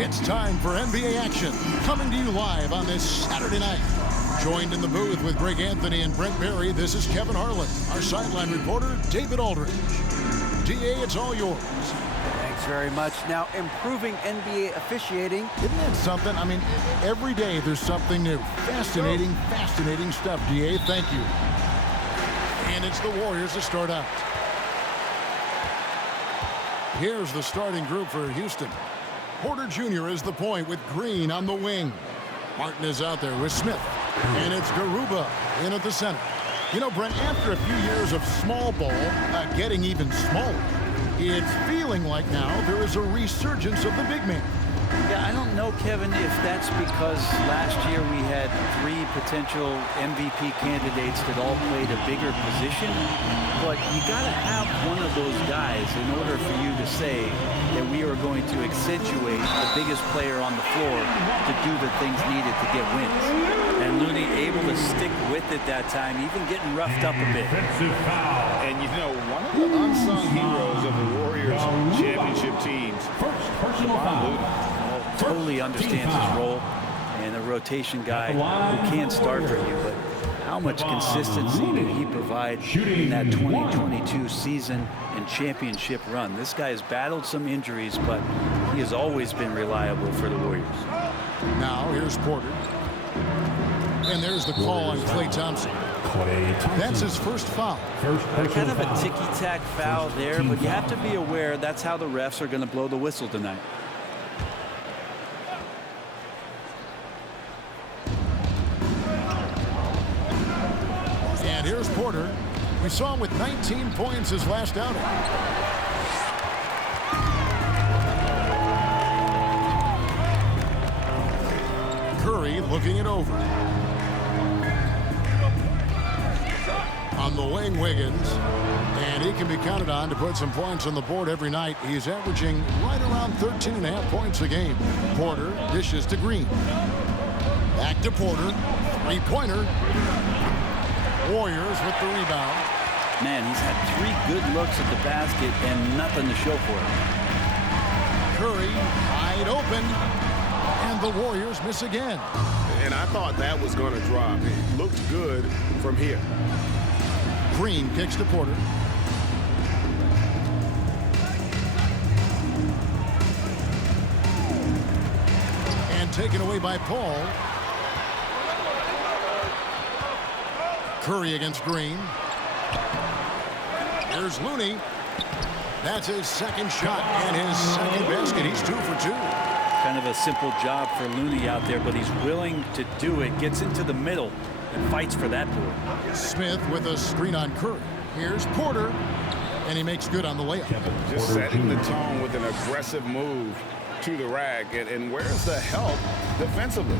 It's time for NBA action, coming to you live on this Saturday night. Joined in the booth with Greg Anthony and Brent Barry, this is Kevin Harlan. Our sideline reporter, David Aldridge. DA, it's all yours. Thanks very much. Now, improving NBA officiating. Isn't that something? I mean, every day there's something new. Fascinating stuff, DA. Thank you. And it's the Warriors to start out. Here's the starting group for Houston. Porter Jr. is the point with Green on the wing. Martin is out there with Smith. And it's Garuba in at the center. You know, Brent, after a few years of small ball getting even smaller, it's feeling like now there is a resurgence of the big man. Yeah, I don't know, Kevin, if that's because last year we had 3 potential MVP candidates that all played a bigger position. But you got to have one of those guys in order for you to say that we are going to accentuate the biggest player on the floor to do the things needed to get wins. And Looney able to stick with it that time, even getting roughed up a bit. And you know, one of the unsung heroes of the Warriors championship teams, totally understands his role, and a rotation guy who can start for you, but how much consistency did he provide in that 2022 season and championship run? This guy has battled some injuries, but he has always been reliable for the Warriors. Now here's Porter. And there's the call on Klay Thompson. That's his first foul. Kind of a ticky-tack foul there, but you have to be aware that's how the refs are going to blow the whistle tonight. And here's Porter. We saw him with 19 points his last outing. Curry looking it over. On the wing, Wiggins. And he can be counted on to put some points on the board every night. He's averaging right around 13.5 points a game. Porter dishes to Green. Back to Porter. Three-pointer. Warriors with the rebound. Man, he's had 3 good looks at the basket and nothing to show for it. Curry wide open, and the Warriors miss again. And I thought that was going to drop. It looked good from here. Green kicks to Porter. And taken away by Paul. Curry against Green. Here's Looney. That's his second shot and his second basket. He's 2 for 2. Kind of a simple job for Looney out there, but he's willing to do it. Gets into the middle and fights for that board. Smith with a screen on Curry. Here's Porter. And he makes good on the layup. Just setting the tone with an aggressive move to the rack. And where's the help defensively?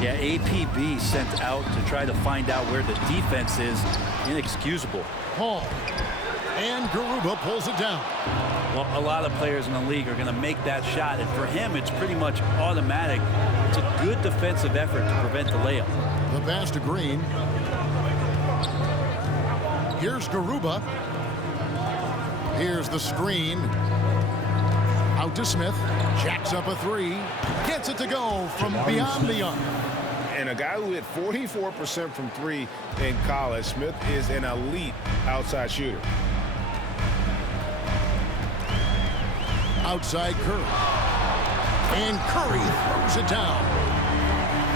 Yeah, APB sent out to try to find out where the defense is. Inexcusable. Paul. And Garuba pulls it down. Well, a lot of players in the league are going to make that shot, and for him, it's pretty much automatic. It's a good defensive effort to prevent the layup. The pass to Green. Here's Garuba. Here's the screen. Out to Smith. Jacks up a 3. Gets it to go from beyond the arc. And a guy who hit 44% from 3 in college, Smith is an elite outside shooter. Outside Curry. And Curry throws it down.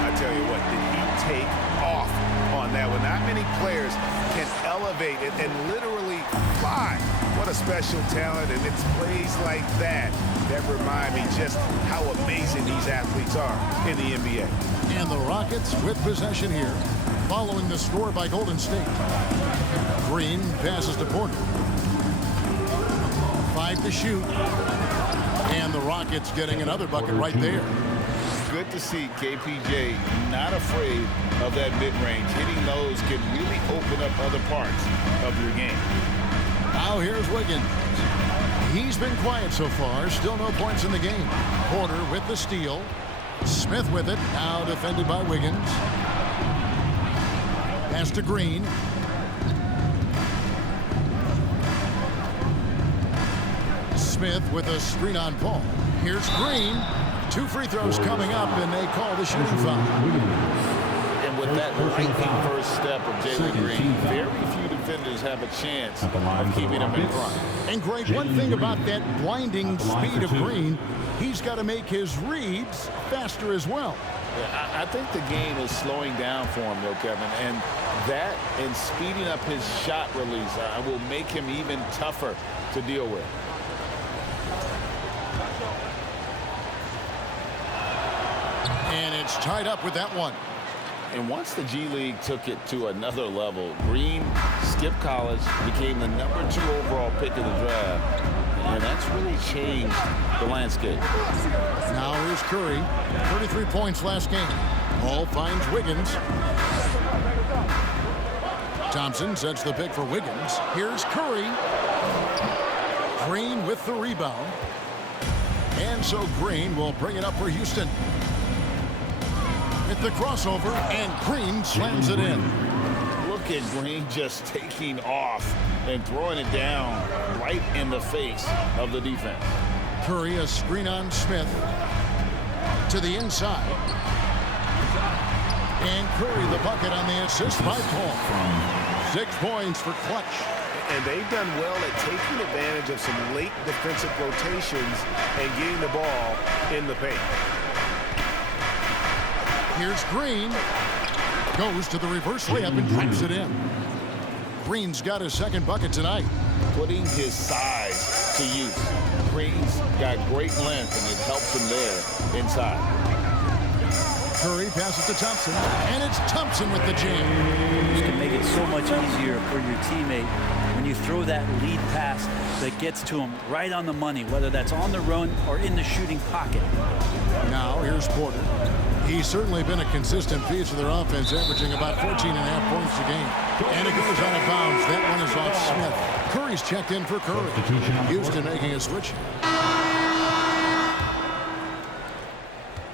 I tell you what, did he take off on that one? Not many players can elevate it and literally fly. What a special talent, and it's plays like that that remind me just how amazing these athletes are in the NBA. And the Rockets with possession here, following the score by Golden State. Green passes to Porter. 5 to shoot. And the Rockets getting another bucket right there. Good to see KPJ not afraid of that mid-range. Hitting those can really open up other parts of your game. Now here's Wiggins. He's been quiet so far. Still no points in the game. Porter with the steal. Smith with it. Now defended by Wiggins. Pass to Green. Smith with a screen on Paul. Here's Green. 2 free throws coming up, and they call the shooting foul. And with that lightning first step of Jalen Green, very few defenders have a chance of keeping him in front. And Greg, one thing about that blinding speed of Green, he's got to make his reads faster as well. Yeah, I think the game is slowing down for him, though, Kevin. And that and speeding up his shot release will make him even tougher to deal with. And it's tied up with that one. And once the G League took it to another level, Green skipped college, became the #2 overall pick of the draft. And that's really changed the landscape. Now here's Curry. 33 points last game. Ball finds Wiggins. Thompson sets the pick for Wiggins. Here's Curry. Green with the rebound. And so Green will bring it up for Houston. At the crossover, and Green slams it in. Look at Green just taking off and throwing it down right in the face of the defense. Curry, a screen on Smith. To the inside. And Curry the bucket on the assist by Paul. 6 points for Clutch. And they've done well at taking advantage of some late defensive rotations and getting the ball in the paint. Here's Green. Goes to the reverse layup and drops it in. Green's got his second bucket tonight. Putting his size to use. Green's got great length, and it helps him there inside. Curry passes to Thompson, and it's Thompson with the jam. This can make it so much easier for your teammate when you throw that lead pass that gets to him right on the money, whether that's on the run or in the shooting pocket. Now here's Porter. He's certainly been a consistent piece of their offense, averaging about 14.5 points a game. And it goes out of bounds. That one is off Smith. Curry's checked in for Curry. Houston making a switch.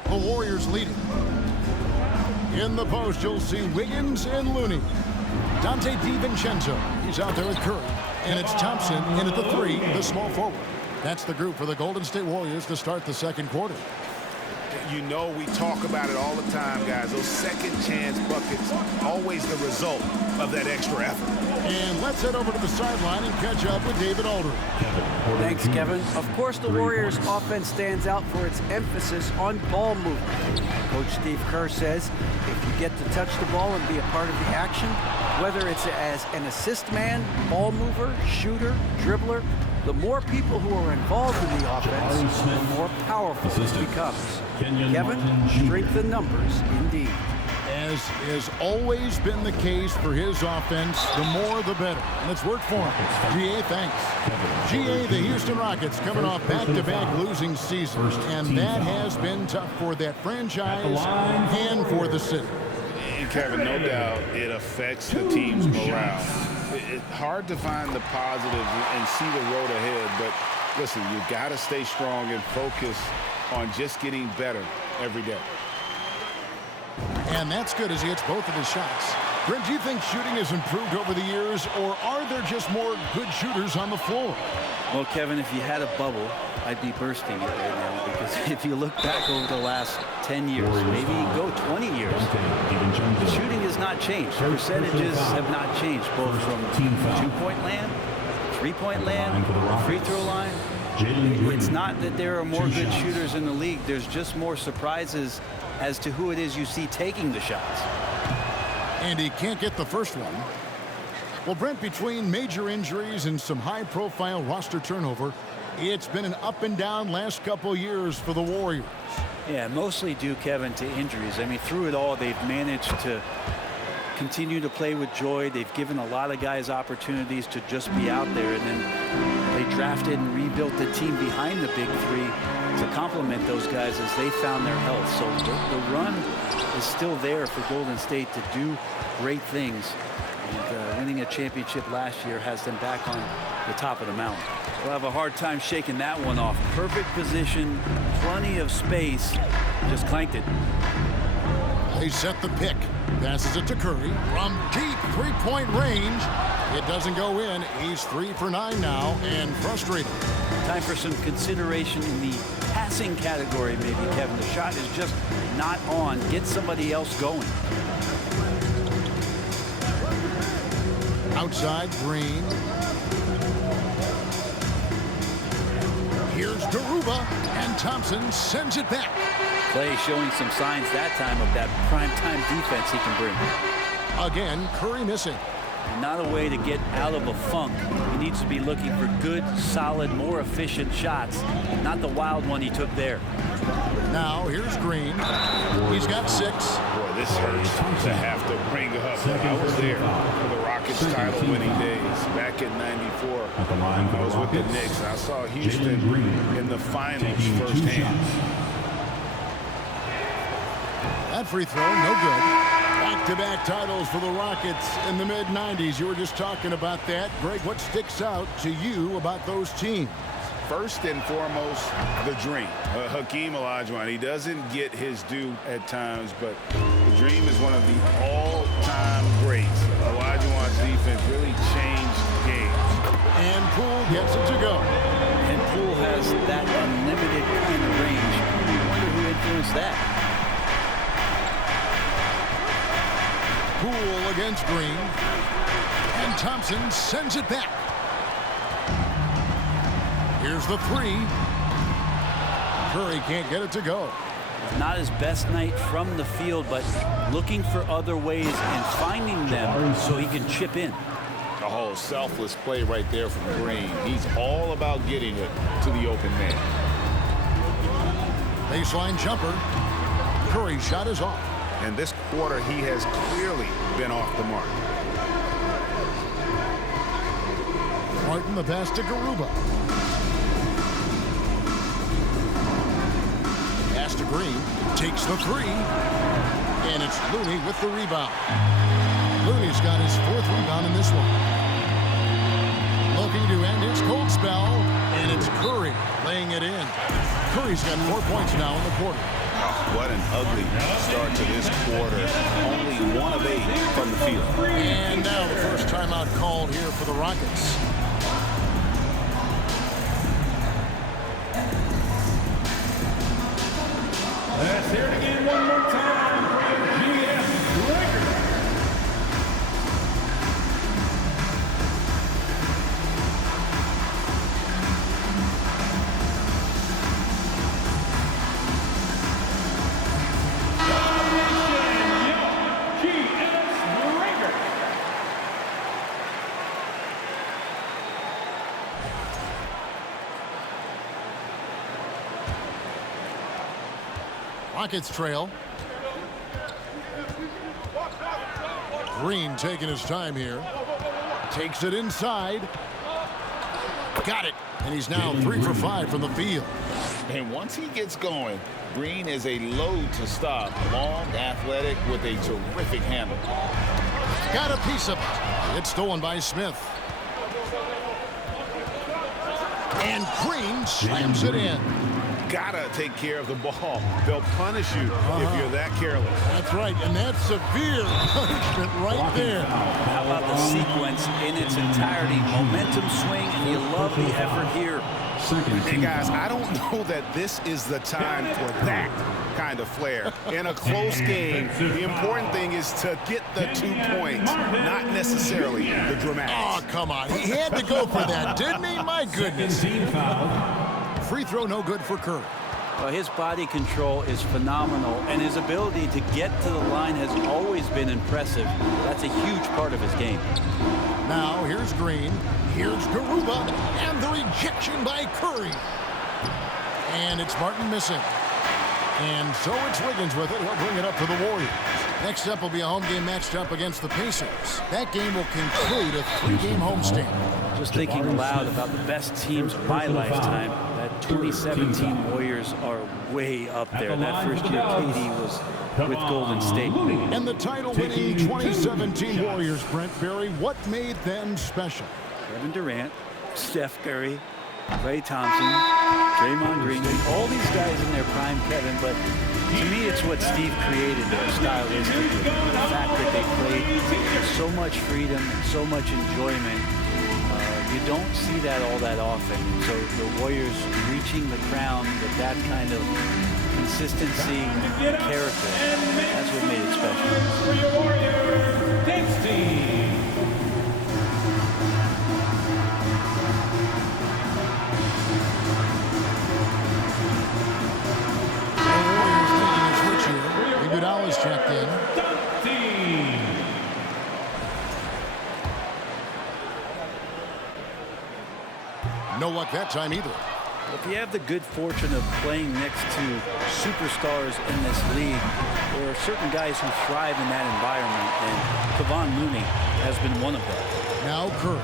The Warriors leading. In the post, you'll see Wiggins and Looney. Dante DiVincenzo, he's out there with Curry. And it's Thompson in at the 3, the small forward. That's the group for the Golden State Warriors to start the second quarter. You know, we talk about it all the time, guys. Those second chance buckets, always the result of that extra effort. And let's head over to the sideline and catch up with David Aldridge. Thanks, Kevin. Of course, the Warriors' offense stands out for its emphasis on ball movement. Coach Steve Kerr says if you get to touch the ball and be a part of the action, whether it's as an assist man, ball mover, shooter, dribbler, the more people who are involved in the offense, the more powerful it becomes. Kevin, strength in numbers, indeed. As has always been the case for his offense, the more the better. And it's worked for him. GA, thanks. GA, the Houston Rockets coming off back-to-back losing seasons. And that has been tough for that franchise and for the city. And Kevin, no doubt it affects the team's morale. It's hard to find the positive and see the road ahead, but listen, you got to stay strong and focus on just getting better every day. And that's good as he hits both of his shots. Brent, do you think shooting has improved over the years, or are there just more good shooters on the floor? Well, Kevin, if you had a bubble, I'd be bursting it right now, because if you look back over the last 10 years, maybe go 20 years, the shooting has not changed. Percentages have not changed, both from two-point land, three-point land, free throw line. It's not that there are more good shooters in the league. There's just more surprises as to who it is you see taking the shots. And he can't get the first one. Well, Brent, between major injuries and some high-profile roster turnover, it's been an up-and-down last couple years for the Warriors. Yeah, mostly due, Kevin, to injuries. I mean, through it all, they've managed to continue to play with joy. They've given a lot of guys opportunities to just be out there, and then they drafted and rebuilt the team behind the big three to complement those guys as they found their health. So the run is still there for Golden State to do great things. And winning a championship last year has them back on the top of the mountain. We'll have a hard time shaking that one off. Perfect position, plenty of space, just clanked it. They set the pick. Passes it to Curry from deep three-point range. It doesn't go in. He's 3 for 9 now and frustrated. Time for some consideration in the passing category, maybe, Kevin. The shot is just not on. Get somebody else going. Outside, Green. Here's Garuba, and Thompson sends it back. Clay showing some signs that time of that prime-time defense he can bring. Again, Curry missing. Not a way to get out of a funk. He needs to be looking for good, solid, more efficient shots, not the wild one he took there. Now, here's Green. He's got 6. Boy, this hurts to have to bring up. I was there for the Rockets title-winning days back in '94. I was with the Knicks. I saw Houston in the finals firsthand. That free throw, no good. Back-to-back titles for the Rockets in the mid-'90s. You were just talking about that. Greg, what sticks out to you about those teams? First and foremost, the Dream. Hakeem Olajuwon. He doesn't get his due at times, but the Dream is one of the all-time greats. Olajuwon's defense really changed games. And Poole gets it to go. And Poole has that unlimited kind of range. I wonder who influenced that. Poole against Green. And Thompson sends it back. Here's the 3. Curry can't get it to go. Not his best night from the field, but looking for other ways and finding them so he can chip in. A whole selfless play right there from Green. He's all about getting it to the open man. Baseline jumper. Curry's shot is off. And this quarter, he has clearly been off the mark. Martin the pass to Garuba. Pass to Green. Takes the 3. And it's Looney with the rebound. Looney's got his 4th rebound in this one. Looking to end his cold spell. And it's Curry laying it in. Curry's got 4 points now in the quarter. Oh, what an ugly start to this quarter. Only 1 of 8 from the field. And now the first timeout called here for the Rockets. Let's hear it again one more time for G.S. Lakers. Rockets trail. Green taking his time here. Takes it inside. Got it. And he's now 3 for 5 from the field. And once he gets going, Green is a load to stop. Long, athletic, with a terrific handle. Got a piece of it. It's stolen by Smith. And Green slams it in. Gotta take care of the ball. They'll punish you if you're that careless. That's right, and that's severe punishment right there. How about the sequence in its entirety? Momentum swing, and you love the effort here. Hey, guys, I don't know that this is the time for that kind of flair. In a close game, the important thing is to get the 2 points, not necessarily the dramatics. Oh, come on. He had to go for that, didn't he? My goodness. Free throw no good for Curry. Well, his body control is phenomenal, and his ability to get to the line has always been impressive. That's a huge part of his game. Now, here's Green. Here's Garuba. And the rejection by Curry. And it's Martin missing. And so it's Wiggins with it. He'll bring it up for the Warriors. Next up will be a home game matched up against the Pacers. That game will conclude a 3-game homestand. Just thinking aloud about the best teams of my lifetime, that 2017 Warriors are way up there. That first year KD was with Golden State. And the title-winning 2017 Warriors, Brent Barry, what made them special? Kevin Durant, Steph Curry, Klay Thompson, Draymond Green, all these guys in their prime, Kevin, but to me it's what Steve created there stylistically. The fact that they played with so much freedom and so much enjoyment. You don't see that all that often. So the Warriors reaching the crown with that kind of consistency, character, that's what made it special. For your Warriors, Dixie. Iguodala is checked in. No luck that time either. If you have the good fortune of playing next to superstars in this league, there are certain guys who thrive in that environment, and Kevon Looney has been one of them. Now Curry,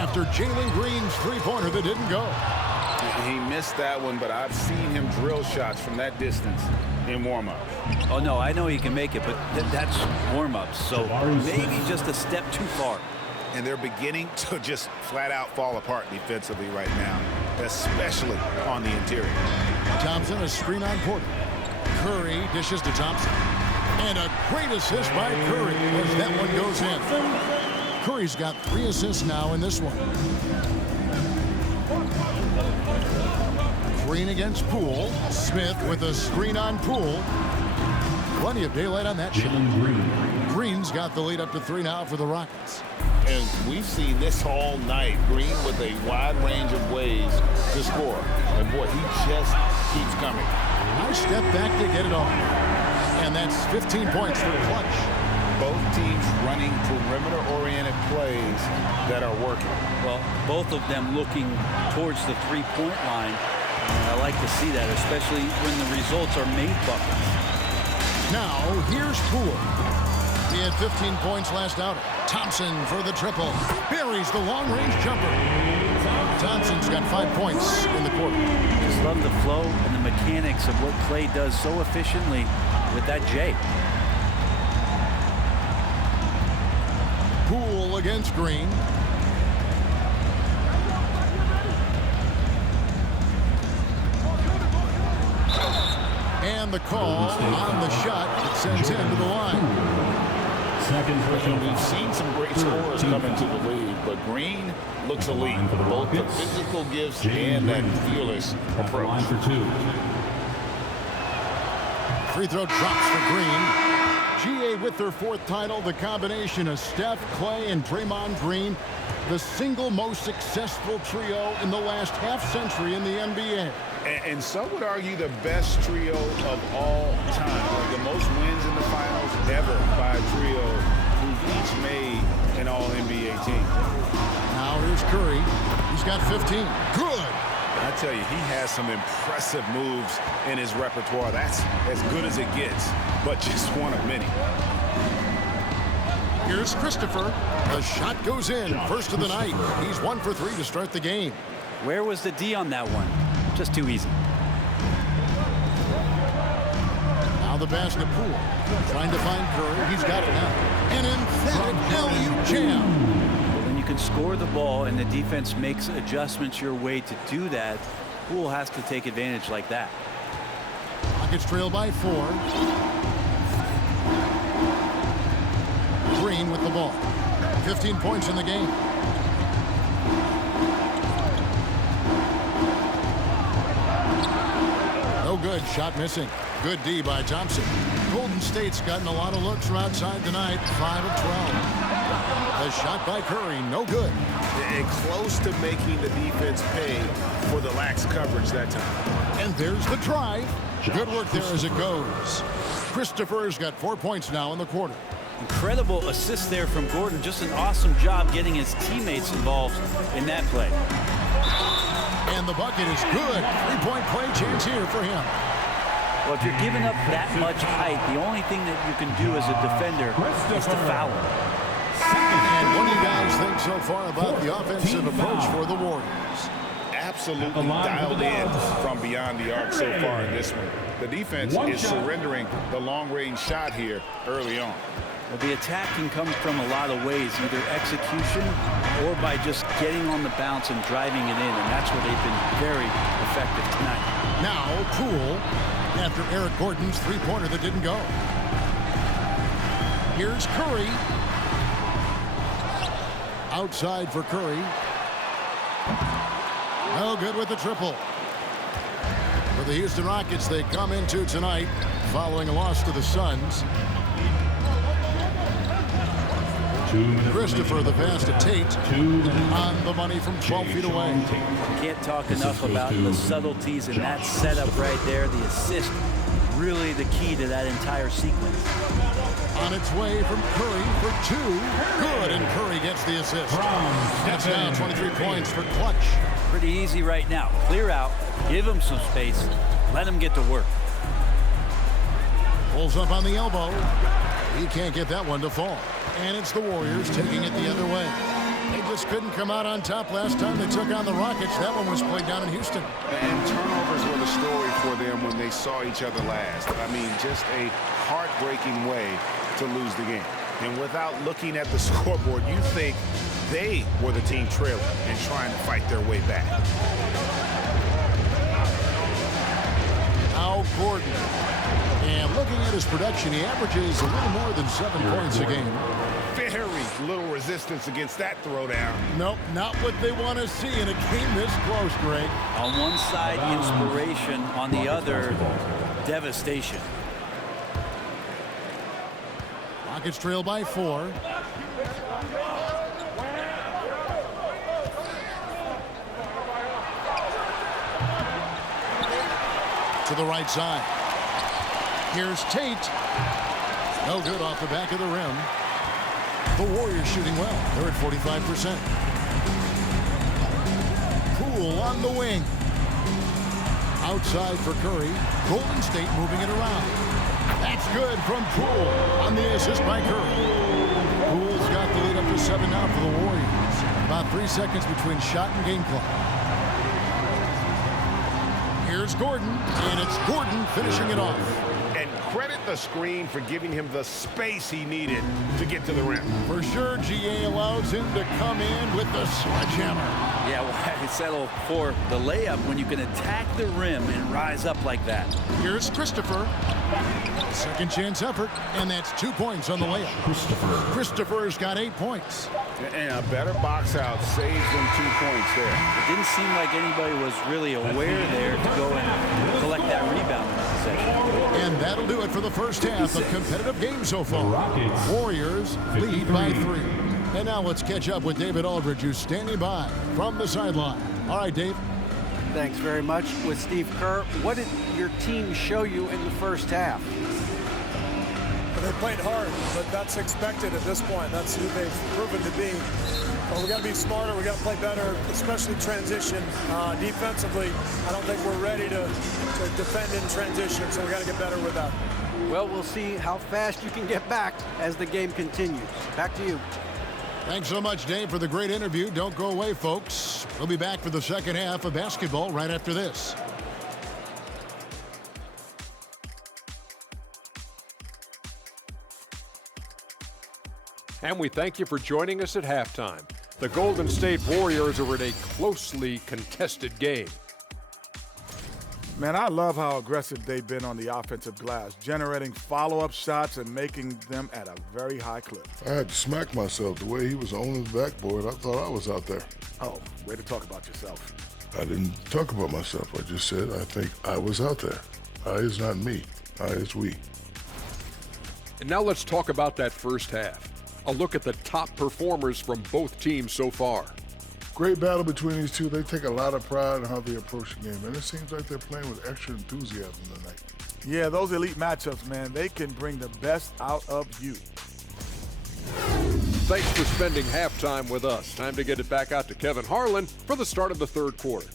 after Jalen Green's three-pointer that didn't go. He missed that one, but I've seen him drill shots from that distance in warm-up. Oh, no, I know he can make it, but that's warm-ups, so maybe just a step too far. And they're beginning to just flat-out fall apart defensively right now, especially on the interior. Thompson, a screen on Porter. Curry dishes to Thompson. And a great assist by Curry as that one goes in. Curry's got 3 assists now in this one. Green against Poole. Smith with a screen on Poole. Plenty of daylight on that shot. Green's got the lead up to 3 now for the Rockets. And we've seen this all night. Green with a wide range of ways to score. And boy, he just keeps coming. Nice step back to get it off. And that's 15 points for Clutch. Both teams running perimeter-oriented plays that are working. Well, both of them looking towards the three-point line. I like to see that, especially when the results are made buckets. Now, here's Poole. He had 15 points last outing. Thompson for the triple. Buries the long-range jumper. Thompson's got 5 points in the quarter. Just love the flow and the mechanics of what Clay does so efficiently with that J. Poole against Green. And the call on the shot that sends him to the line. We've seen some great scorers come into the league, but Green looks elite. Both the physical gifts and that fearless approach. Free throw drops for Green. GA with their 4th title, the combination of Steph, Clay, and Draymond Green, the single most successful trio in the last half-century in the NBA. And some would argue the best trio of all time. Like the most wins in the finals ever by a trio who've each made an all-NBA team. Now here's Curry. He's got 15. Good. I tell you, he has some impressive moves in his repertoire. That's as good as it gets, but just one of many. Here's Christopher. The shot goes in. First of the night. He's 1 for 3 to start the game. Where was the D on that one? Just too easy. Now the pass to Poole. Trying to find Curry. He's got it now. An emphatic LU jam. When you can score the ball and the defense makes adjustments your way to do that, Poole has to take advantage like that. Rockets trail by 4. Green with the ball. 15 points in the game. No good. Shot missing. Good D by Thompson. Golden State's gotten a lot of looks from outside tonight. 5 of 12. The shot by Curry. No good. And close to making the defense pay for the lax coverage that time. And there's the try. Good work there as it goes. Christopher's got 4 points now in the quarter. Incredible assist there from Gordon. Just an awesome job getting his teammates involved in that play. And the bucket is good. 3-point play chance here for him. Well, if you're giving up that much height, the only thing that you can do as a defender is to foul him. And what do you guys think so far about the offensive approach for the Warriors? Absolutely dialed in from beyond the arc so far in this one. The defense is surrendering the long-range shot here early on. Well, the attack can come from a lot of ways, either execution or by just getting on the bounce and driving it in, and that's where they've been very effective tonight. Now Poole, after Eric Gordon's three-pointer that didn't go. Here's Curry. Outside for Curry. No good with the triple. For the Houston Rockets, they come into tonight following a loss to the Suns. Christopher, the pass to Tate on the money from 12 feet away. Can't talk enough about the subtleties in that setup right there. The assist, really the key to that entire sequence. On its way from Curry for 2. Good, and Curry gets the assist. That's now 23 points for Clutch. Pretty easy right now. Clear out, give him some space, let him get to work. Pulls up on the elbow. He can't get that one to fall. And it's the Warriors taking it the other way. They just couldn't come out on top last time they took on the Rockets. That one was played down in Houston. And turnovers were the story for them when they saw each other last. I mean, just a heartbreaking way to lose the game. And without looking at the scoreboard, you think they were the team trailing and trying to fight their way back. Now Gordon. And looking at his production, he averages a little more than 7 points a game. Very little resistance against that throwdown. Nope, not what they want to see in a game this close, Greg. On one side, inspiration. On the other, devastation. Rockets trail by 4. To the right side. Here's Tate. No good off the back of the rim. The Warriors shooting well. They're at 45%. Poole on the wing. Outside for Curry. Golden State moving it around. That's good from Poole on the assist by Curry. Poole's got the lead up to 7 now for the Warriors. About 3 seconds between shot and game clock. Here's Gordon, and it's Gordon finishing it off. And credit the screen for giving him the space he needed to get to the rim. For sure, GA allows him to come in with the sledgehammer. Yeah, why settle for the layup when you can attack the rim and rise up like that? Here's Christopher. Second chance effort, and that's 2 points on the layup. Christopher's got 8 points. And a better box out saves them 2 points there. It didn't seem like anybody was really aware there to go and collect that rebound in the possession. And that'll do it for the first half of competitive game so far. Warriors lead by 3. And now let's catch up with David Aldridge, who's standing by from the sideline. All right, Dave. Thanks very much. With Steve Kerr, what did your team show you in the first half? They played hard, but that's expected at this point. That's who they've proven to be. But we got to be smarter. We got to play better, especially transition. Defensively, I don't think we're ready to defend in transition, so we got to get better with that. Well, we'll see how fast you can get back as the game continues. Back to you. Thanks so much, Dave, for the great interview. Don't go away, folks. We'll be back for the second half of basketball right after this. And we thank you for joining us at halftime. The Golden State Warriors are in a closely contested game. Man, I love how aggressive they've been on the offensive glass, generating follow-up shots and making them at a very high clip. I had to smack myself. The way he was on his backboard, I thought I was out there. Oh, way to talk about yourself. I didn't talk about myself. I just said I think I was out there. I is not me. I is we. And now let's talk about that first half. A look at the top performers from both teams so far. Great battle between these two. They take a lot of pride in how they approach the game, and it seems like they're playing with extra enthusiasm tonight. Yeah, those elite matchups, man, they can bring the best out of you. Thanks for spending halftime with us. Time to get it back out to Kevin Harlan for the start of the third quarter.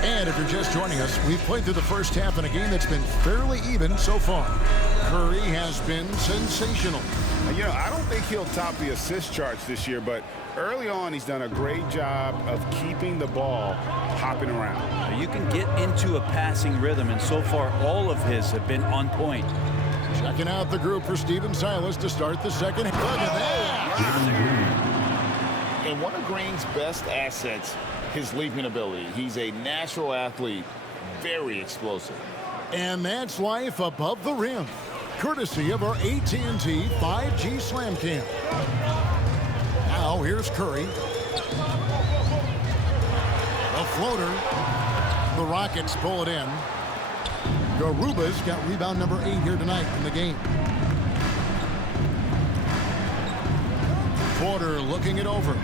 And if you're just joining us, we've played through the first half in a game that's been fairly even so far. Curry has been sensational. You know, I don't think he'll top the assist charts this year, but early on he's done a great job of keeping the ball hopping around. You can get into a passing rhythm, and so far all of his have been on point. Checking out the group for Stephen Silas to start the second. Look at that! And one of Green's best assets, his leaping ability. He's a natural athlete, very explosive. And that's life above the rim, courtesy of our AT&T 5G Slam Cam. Now here's Curry. A floater. The Rockets pull it in. Garuba's got rebound number 8 here tonight in the game. Porter looking it over.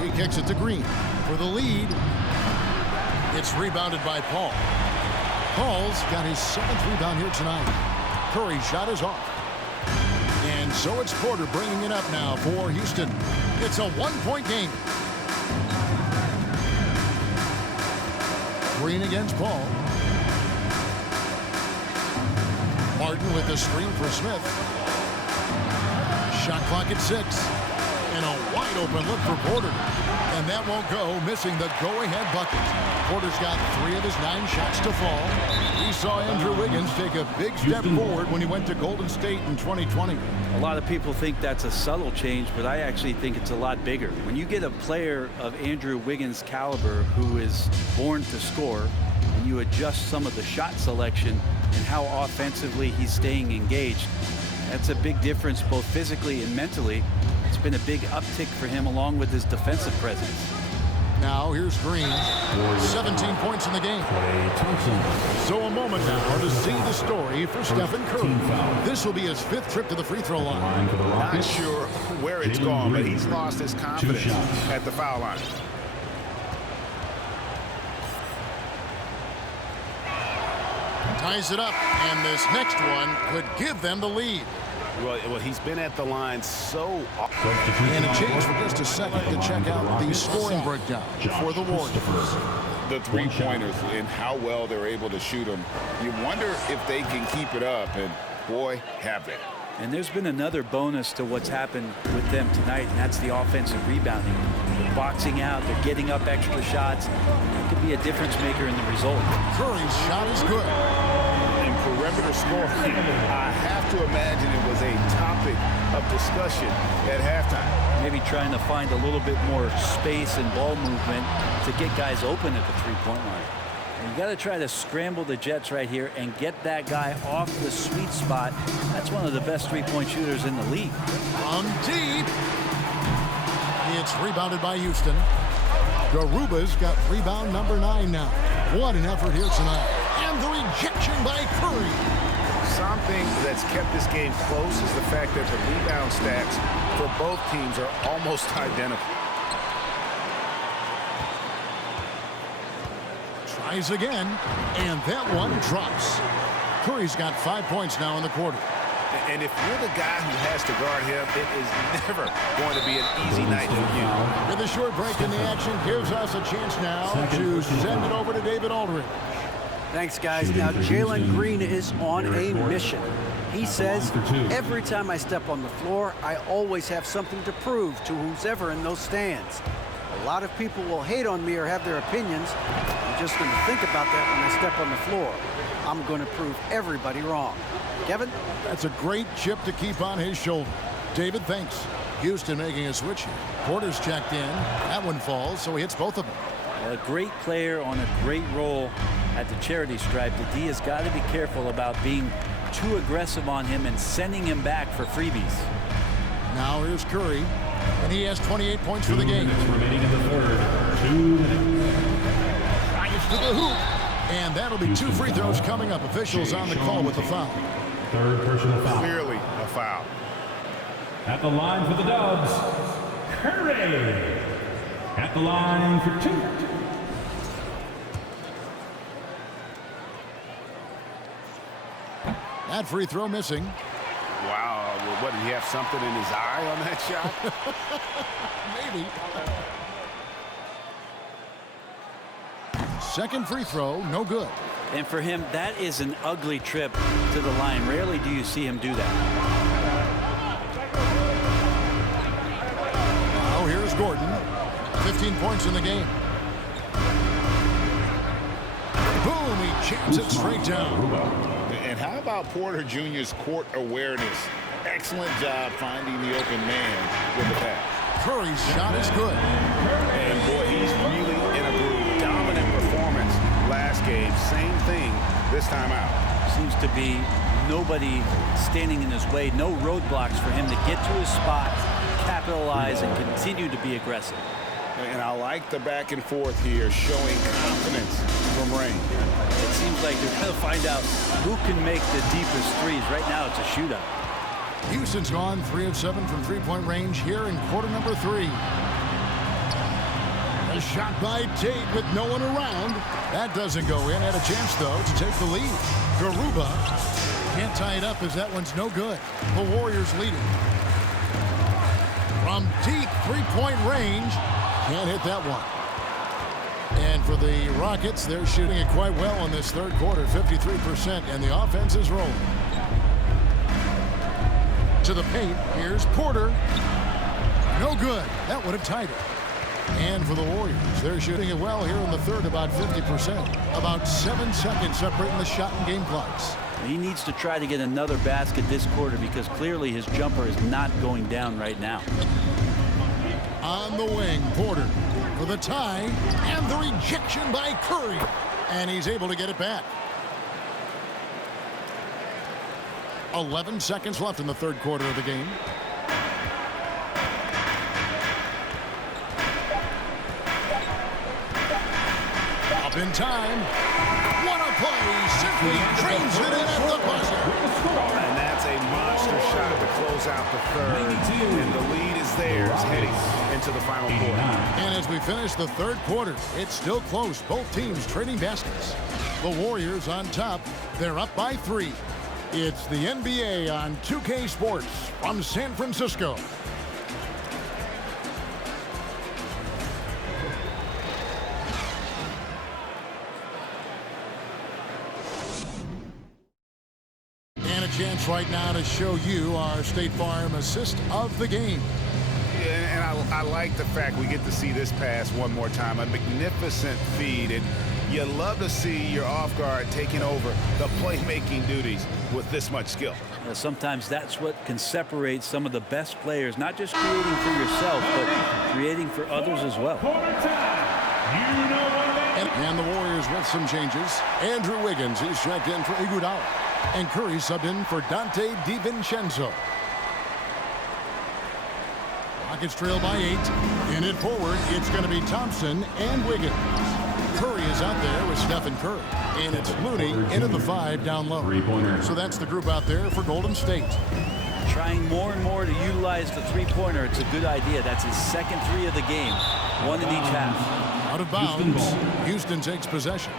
He kicks it to Green for the lead. It's rebounded by Paul. Paul's got his 7th rebound here tonight. Curry's shot is off. And so it's Porter bringing it up now for Houston. It's a 1-point game. Green against Paul. Martin with the screen for Smith. Shot clock at 6. And a wide open look for Porter. And that won't go, missing the go-ahead bucket. Porter's got 3 of his 9 shots to fall. We saw Andrew Wiggins take a big step forward when he went to Golden State in 2020. A lot of people think that's a subtle change, but I actually think it's a lot bigger. When you get a player of Andrew Wiggins' caliber who is born to score, and you adjust some of the shot selection and how offensively he's staying engaged, that's a big difference both physically and mentally. It's been a big uptick for him along with his defensive presence. Now here's Green. 17 points in the game. So a moment now to see the story for Stephen Curry. This will be his 5th trip to the free throw line. Not sure where it's gone, but he's lost his confidence at the foul line. Ties it up, and this next one could give them the lead. Well, he's been at the line so often. And a change for just a second to check out the scoring breakdown for the Warriors. The three-pointers and how well they're able to shoot them. You wonder if they can keep it up, and boy, have they. And there's been another bonus to what's happened with them tonight, and that's the offensive rebounding. They're boxing out, they're getting up extra shots. It could be a difference maker in the result. Curry's shot is good. And perimeter scoring, I have to imagine it was a topic of discussion at halftime. Maybe trying to find a little bit more space and ball movement to get guys open at the three-point line. And you got to try to scramble the Jets right here and get that guy off the sweet spot. That's one of the best three-point shooters in the league. From deep. It's rebounded by Houston. Garuba's got rebound number 9 now. What an effort here tonight. And the rejection by Curry. Something that's kept this game close is the fact that the rebound stats for both teams are almost identical. Tries again, and that one drops. Curry's got 5 points now in the quarter. And if you're the guy who has to guard him, it is never going to be an easy night for you. With a short break in the action gives us a chance now to send it over to David Aldridge. Thanks, guys. Now, Jalen Green is on a mission. He says, every time I step on the floor, I always have something to prove to who's ever in those stands. A lot of people will hate on me or have their opinions. I'm just going to think about that when I step on the floor. I'm going to prove everybody wrong. Kevin? That's a great chip to keep on his shoulder. David, thanks. Houston making a switch here. Porter's checked in. That one falls, so he hits both of them. A great player on a great role at the charity stripe. The D has got to be careful about being too aggressive on him and sending him back for freebies. Now here's Curry, and he has 28 points for the game. Remaining in the third. 2 minutes. Drives to the hoop, and that'll be 2 free throws coming up. Officials on the call with the foul. Third personal foul. Clearly a foul. At the line for the Dubs, Curry. At the line for 2. That free throw missing. Wow. Well, what, did he have something in his eye on that shot? Maybe. Second free throw, no good. And for him, that is an ugly trip to the line. Rarely do you see him do that. Now here's Gordon. 15 points in the game. Boom, he jams it straight down. And how about Porter Jr.'s court awareness? Excellent job finding the open man with the pass. Curry's shot is good. And boy, he's really in a game. Same thing this time out. Seems to be nobody standing in his way, no roadblocks for him to get to his spot, capitalize, and continue to be aggressive. And I like the back and forth here, showing confidence from Rain. It seems like they're going to find out who can make the deepest threes. Right now, it's a shootout. Houston's gone 3 of 7 from three-point range here in quarter number 3. A shot by Tate with no one around. That doesn't go in. Had a chance, though, to take the lead. Garuba can't tie it up as that one's no good. The Warriors leading. From deep three-point range, can't hit that one. And for the Rockets, they're shooting it quite well in this third quarter, 53%, and the offense is rolling. To the paint, here's Porter. No good. That would have tied it. And for the Warriors, they're shooting it well here in the third, about 50%. About 7 seconds separating the shot and game clocks. He needs to try to get another basket this quarter because clearly his jumper is not going down right now. On the wing, Porter for the tie and the rejection by Curry. And he's able to get it back. 11 seconds left in the third quarter of the game. Up in time. What a play. Simply drains it in at the buzzer. And that's a monster shot to close out the third. And the lead is theirs heading into the final quarter. And as we finish the third quarter, it's still close. Both teams trading baskets. The Warriors on top. They're up by 3. It's the NBA on 2K Sports from San Francisco. And a chance right now to show you our State Farm assist of the game. And I like the fact we get to see this pass one more time. A magnificent feed. And you love to see your off guard taking over the playmaking duties with this much skill. Yeah, sometimes that's what can separate some of the best players, not just creating for yourself, but creating for others as well. And the Warriors with some changes. Andrew Wiggins, he's checked in for Iguodala. And Curry subbed in for Dante DiVincenzo. Rockets trail by 8. In it forward, it's going to be Thompson and Wiggins. Curry is out there with Stephen Curry. And it's Looney into the 5 down low. So that's the group out there for Golden State. Trying more and more to utilize the three-pointer. It's a good idea. That's his second 3 of the game. 1 in each half. Out of bounds. Houston takes possession.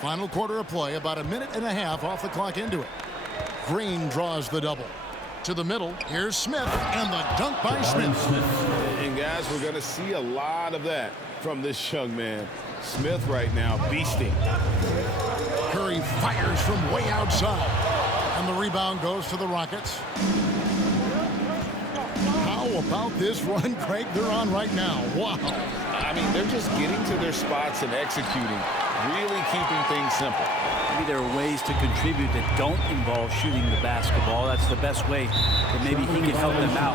Final quarter of play, about a minute and a half off the clock into it. Green draws the double. To the middle, here's Smith, and the dunk by Smith. And guys, we're going to see a lot of that from this young man. Smith right now beasting. Curry fires from way outside. And the rebound goes to the Rockets. How about this run, Craig, they're on right now? Wow. I mean, they're just getting to their spots and executing, really keeping things simple. Maybe there are ways to contribute that don't involve shooting the basketball. That's the best way that maybe he can help them out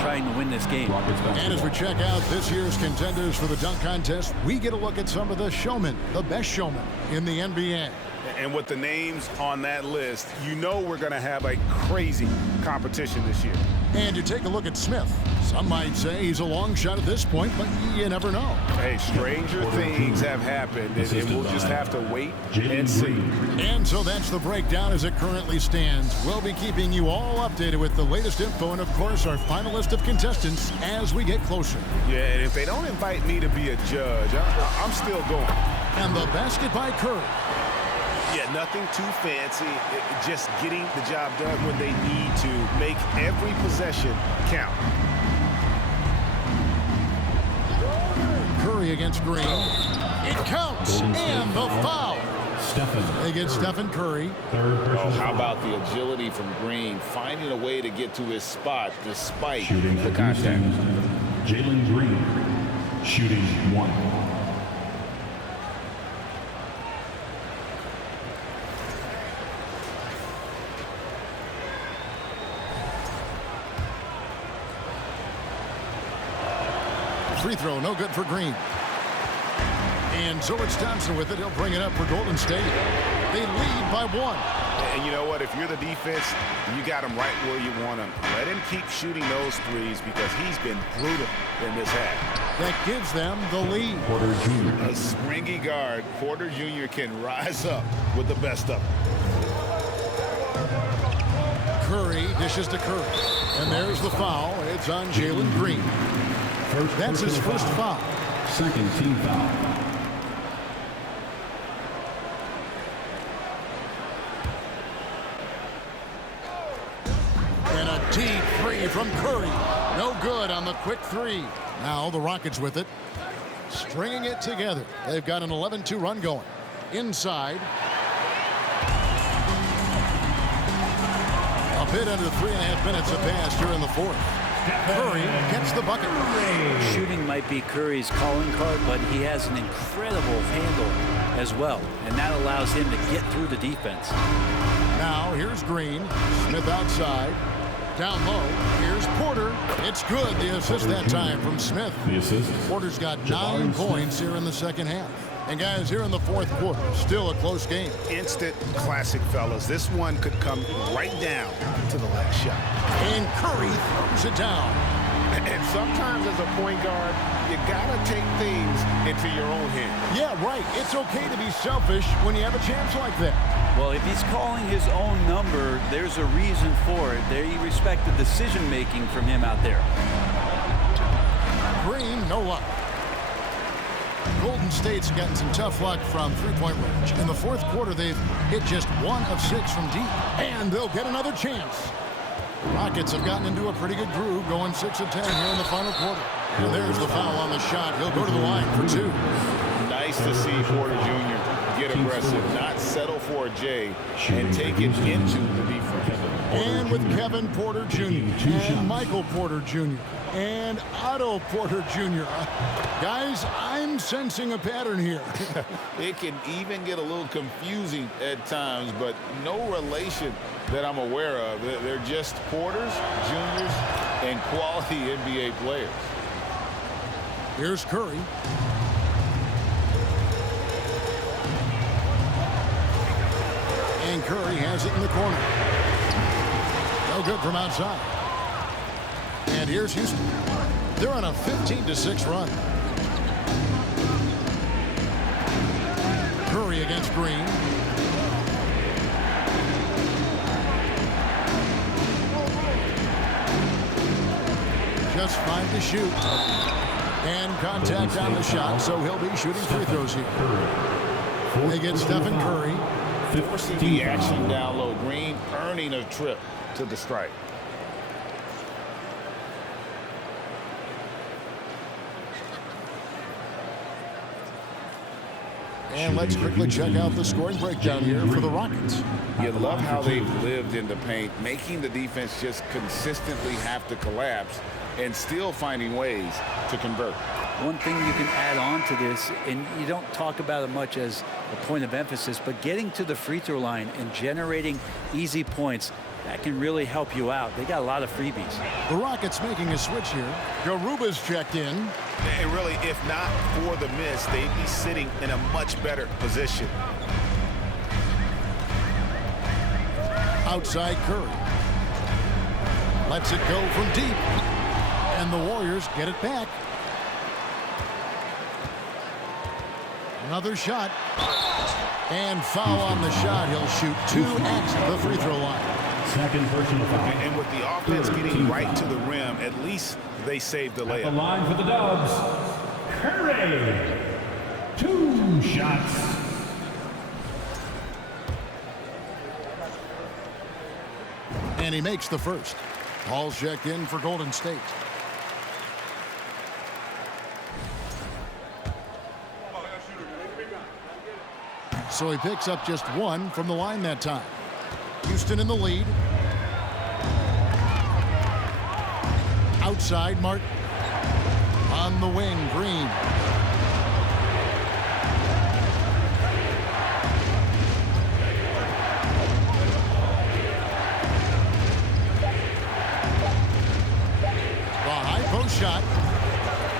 trying to win this game. And as we check out this year's contenders for the dunk contest, we get a look at some of the showmen, the best showmen in the NBA. And with the names on that list, you know we're going to have a crazy competition this year. And you take a look at Smith. Some might say he's a long shot at this point, but you never know. Hey, stranger things have happened, and we'll just have to wait and see. And so that's the breakdown as it currently stands. We'll be keeping you all updated with the latest info and, of course, our final list of contestants as we get closer. Yeah, and if they don't invite me to be a judge, I'm still going. And the basket by Curry. Yeah, nothing too fancy. Just getting the job done when they need to. Make every possession count. Curry against Green. It counts. And the foul. They get Stephen Curry. Oh, how about the agility from Green, finding a way to get to his spot despite the contact. Jalen Green, shooting 1. Free throw, no good for Green. And so it's Thompson with it. He'll bring it up for Golden State. They lead by 1. And you know what? If you're the defense, you got him right where you want him. Let him keep shooting those threes because he's been brutal in this half. That gives them the lead. Porter Jr. A springy guard, Porter Jr. can rise up with the best of them. Curry dishes to Curry. And there's the foul. It's on Jalen Green. That's his first foul. Second team foul. And a deep three from Curry. No good on the quick three. Now the Rockets with it. Stringing it together. They've got an 11-2 run going. Inside. A bit under 3.5 minutes have passed here in the fourth. Curry gets the bucket. Shooting might be Curry's calling card, but he has an incredible handle as well, and that allows him to get through the defense. Now here's Green. Smith outside. Down low. Here's Porter. It's good. The assist that time from Smith. The assist. Porter's got 9 points here in the second half. And guys, here in the fourth quarter, still a close game. Instant classic, fellas. This one could come right down to the last shot. And Curry throws it down. And sometimes as a point guard, you gotta take things into your own hands. Yeah, right. It's okay to be selfish when you have a chance like that. Well, if he's calling his own number, there's a reason for it. They respect the decision-making from him out there. Green, no luck. Golden State's gotten some tough luck from three-point range. In the fourth quarter, they've hit just 1 of 6 from deep. And they'll get another chance. Rockets have gotten into a pretty good groove, going 6 of 10 here in the final quarter. And there's the foul on the shot. He'll go to the line for 2. Nice to see Porter Jr. get aggressive, not settle for a J, and take it into the defense. And with Kevin Porter Jr. and Michael Porter Jr. and Otto Porter Jr. Guys, I'm sensing a pattern here. It can even get a little confusing at times, but no relation that I'm aware of. They're just Porters, Juniors, and quality NBA players. Here's Curry. And Curry has it in the corner. No good from outside. And here's Houston. They're on a 15-6 run. Curry against Green. Just 5 to shoot. And contact on the shot, so he'll be shooting free throws here. They get Stephen Curry. Forcing the action down low. Green earning a trip to the strike. And let's quickly check out the scoring breakdown here for the Rockets. You love how they've lived in the paint, making the defense just consistently have to collapse and still finding ways to convert. One thing you can add on to this, and you don't talk about it much as a point of emphasis, but getting to the free throw line and generating easy points, that can really help you out. They got a lot of freebies. The Rockets making a switch here. Garuba's checked in. And really, if not for the miss, they'd be sitting in a much better position. Outside Curry. Lets it go from deep. And the Warriors get it back. Another shot. And foul on the shot. He'll shoot 2 at the free throw line. Second personal foul. And with the offense getting right to the rim, at least they saved the layup. At the line for the Dubs, Curry. 2 shots. And he makes the first. Paul's checked in for Golden State. So he picks up just 1 from the line that time. Houston in the lead. Outside, Martin. On the wing, Green. The high post shot.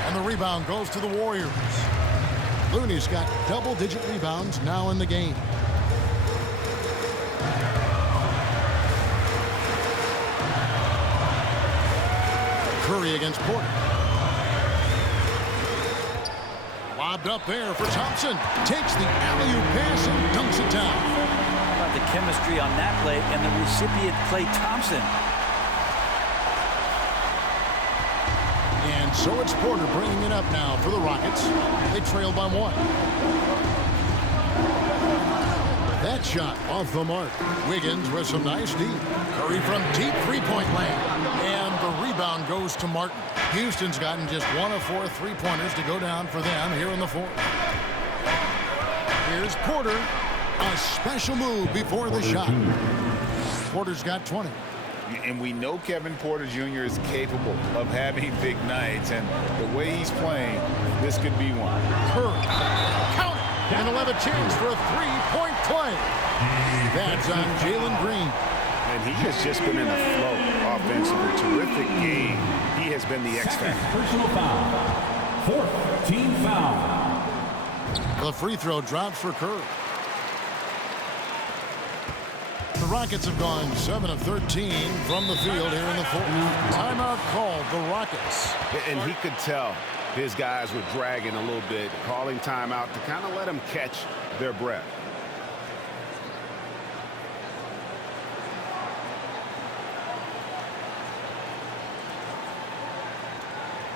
And the rebound rebound goes to the Warriors. Looney's got double-digit rebounds now in the game. Curry against Porter. Lobbed up there for Thompson. Takes the alley-oop pass and dunks it down. How about the chemistry on that play and the recipient, Klay Thompson? And so it's Porter bringing it up now for the Rockets. They trail by 1. That shot off the mark. Wiggins with some nice D. Curry from deep three-point land. And the rebound goes to Martin. Houston's gotten just 1 of 4 three-pointers to go down for them here in the 4th. Here's Porter. A special move before the shot. Porter's got 20. And we know Kevin Porter Jr. is capable of having big nights, and the way he's playing, this could be one. Curry, count it, and he'll have a chance for a three-point play. That's on Jalen Green. And he has just been in a flow offensively. Terrific game. He has been the X factor. Personal foul. 4th team foul. The free throw drops for Curry. The Rockets have gone 7 of 13 from the field here in the 4th. Timeout called the Rockets. And he could tell his guys were dragging a little bit, calling timeout to kind of let them catch their breath.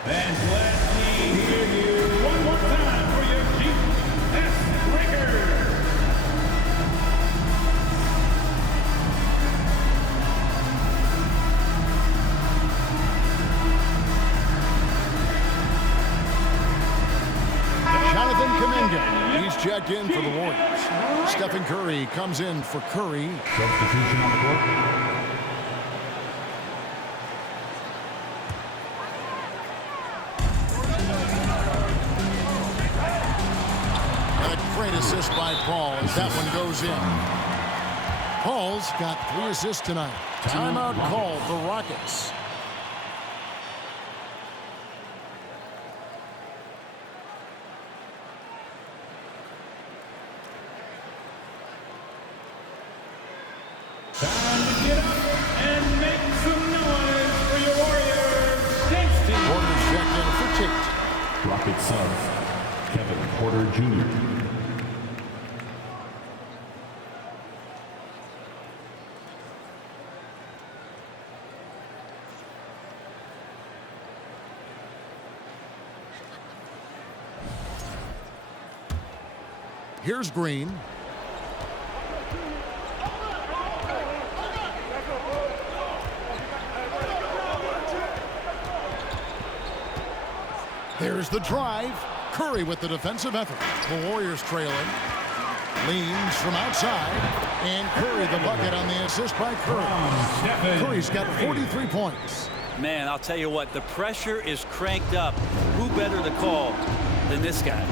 And let me hear you one more time for your GS Breakers. Jonathan Kuminga. He's checked in for the Warriors. Stephen Curry comes in for Curry. Substitution on the court. Great assist by Paul as that one goes in. Paul's got 3 assists tonight. Timeout called the Rockets. Time to get up and make some noise for your Warriors. Porter's checked in for Tate. Rocket sub, Kevin Porter Jr. Here's Green. There's the drive. Curry with the defensive effort. The Warriors trailing. Leans from outside. And Curry the bucket on the assist by Curry. Curry's got 43 points. Man, I'll tell you what, the pressure is cranked up. Who better to call than this guy?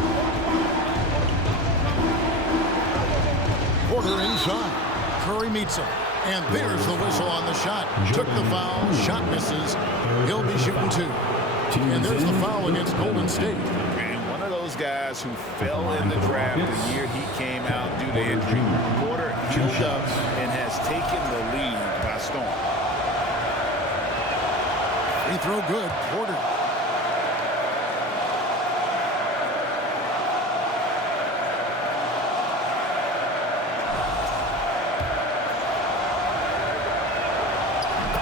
Porter inside. Curry meets him. And there's the whistle on the shot. Took the foul. Shot misses. He'll be shooting 2. And there's the foul against Golden State. And one of those guys who fell in the draft the year he came out due to injury. Porter healed up and has taken the lead by storm. Free throw good. Porter.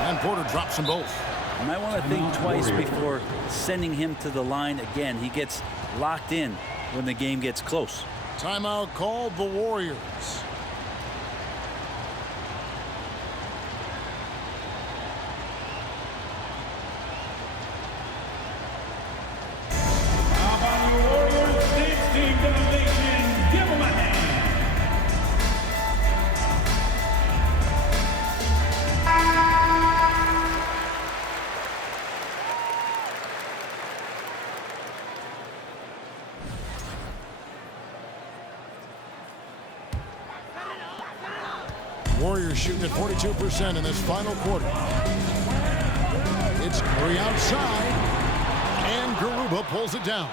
And Porter drops them both. You might want to think twice before sending him to the line again. He gets locked in when the game gets close. Timeout called the Warriors. How about your Warriors States team delegation? Give them a hand. Warriors shooting at 42% in this final quarter. It's Curry outside. And Garuba pulls it down.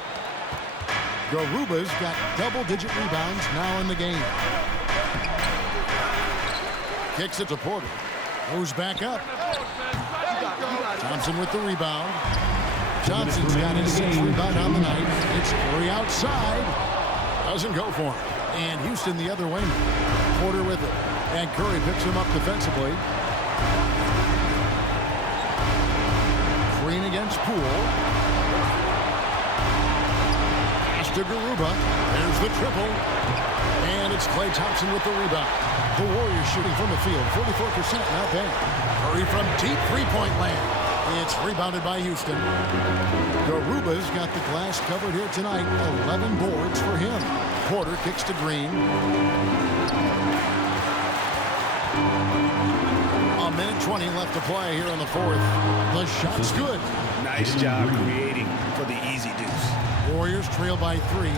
Garuba's got double-digit rebounds now in the game. Kicks it to Porter. Goes back up. Thompson with the rebound. Johnson's got his 6th rebound on the night. It's Curry outside. Doesn't go for him. And Houston the other way. Porter with it. And Curry picks him up defensively. Green against Poole. Pass to Garuba. There's the triple. And it's Klay Thompson with the rebound. The Warriors shooting from the field. 44%, not bad. Curry from deep three-point land. It's rebounded by Houston. Garuba's got the glass covered here tonight. 11 boards for him. Porter kicks to Green. A minute 20 left to play here in the 4th. The shot's good. Nice job creating for the easy deuce. Warriors trail by 3.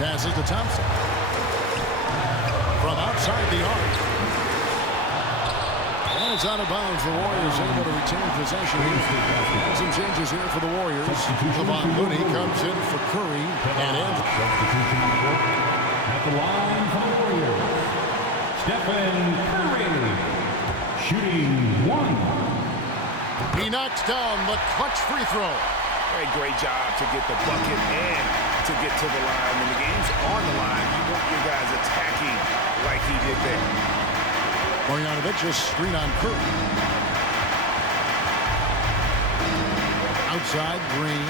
Passes to Thompson. From outside the arc. And it's out of bounds. The Warriors able to retain possession. Some changes here for the Warriors. Kevon Looney comes in for Curry and Andrew. At the line for the Warriors, Stephen Curry, shooting 1. He knocks down the clutch free throw. Great job to get the bucket and to get to the line. When the game's on the line, you want your guys attacking like he did there. Bogdanovic just screen on Curry. Outside, Green.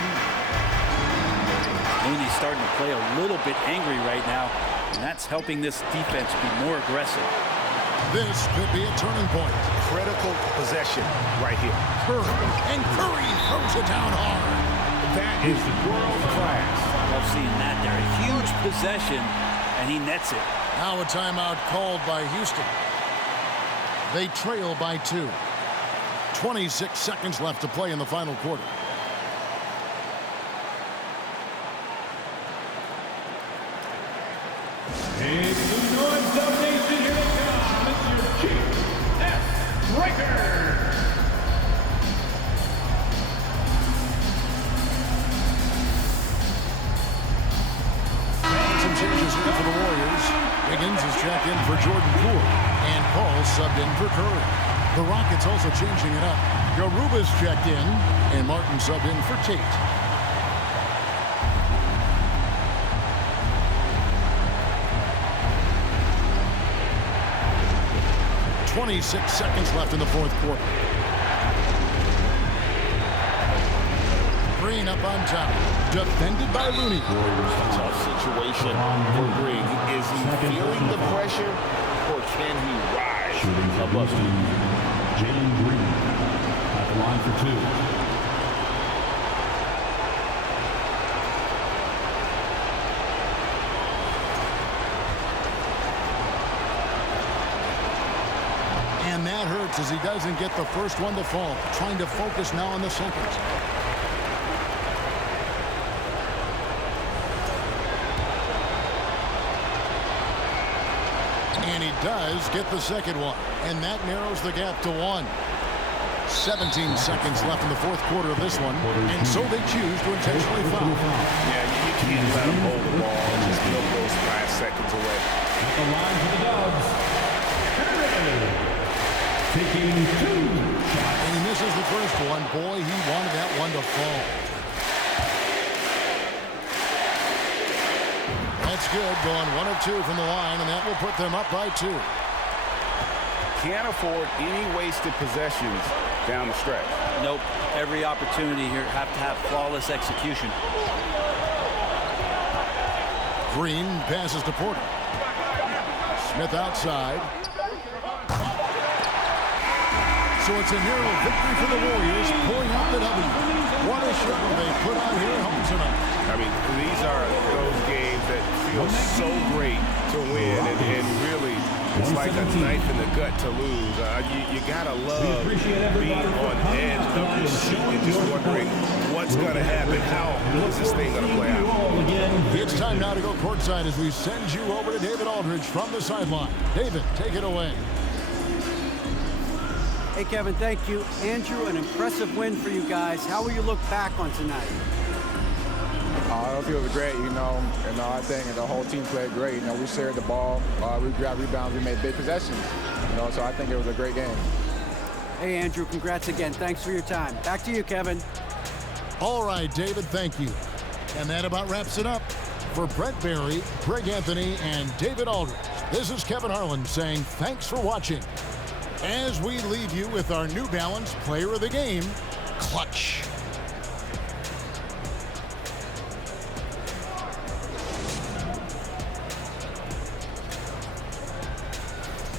Looney's starting to play a little bit angry right now, and that's helping this defense be more aggressive. This could be a turning point. Critical possession right here. Curry, and Curry throws it down hard. That is world class. Love seeing that there. A huge possession, and he nets it. Now a timeout called by Houston. They trail by 2. 26 seconds left to play in the final quarter. It's the North Zone Nation. Here they come. It's your Chief S. Breaker. Some changes here for the Warriors. Higgins is checked in for Jordan Poole. And Paul subbed in for Curry. The Rockets also changing it up. Garuba's checked in. And Martin subbed in for Tate. .26 seconds left in the 4th quarter. Green up on top. Defended by Looney. Tough situation for Green. Is he feeling the pressure, or can he rise Shooting above him, Jalen Green at the line for 2. And that hurts as he doesn't get the first one to fall. Trying to focus now on the second. And he does get the second one. And that narrows the gap to 1. 17 seconds left in the 4th quarter of this one. And so they choose to intentionally foul. Yeah, you can't let him hold the ball and just milk those 5 seconds away. At the line for the Dubs, Curry. Taking 2 shots. And he misses the first one. Boy, he wanted that one to fall. That's good. Going 1 of 2 from the line, and that will put them up by 2. Can't afford any wasted possessions down the stretch. Nope. Every opportunity here have to have flawless execution. Green passes to Porter. Smith outside. So it's a narrow victory for the Warriors, pulling out the W. What a show they put on here at home tonight. I mean, these are those games that feel so great to win, and really, it's like a knife in the gut to lose. You gotta love being on edge of your seat and just wondering what's gonna happen. How is this thing gonna play out? It's time now to go courtside as we send you over to David Aldridge from the sideline. David, take it away. Hey, Kevin, thank you. Andrew, an impressive win for you guys. How will you look back on tonight? It feels great, I think the whole team played great. We shared the ball, we grabbed rebounds, we made big possessions, so I think it was a great game. Hey, Andrew, congrats again. Thanks for your time. Back to you, Kevin. All right, David, thank you. And that about wraps it up. For Brent Barry, Greg Anthony, and David Aldridge, this is Kevin Harlan saying thanks for watching. As we leave you with our New Balance Player of the Game, Clutch.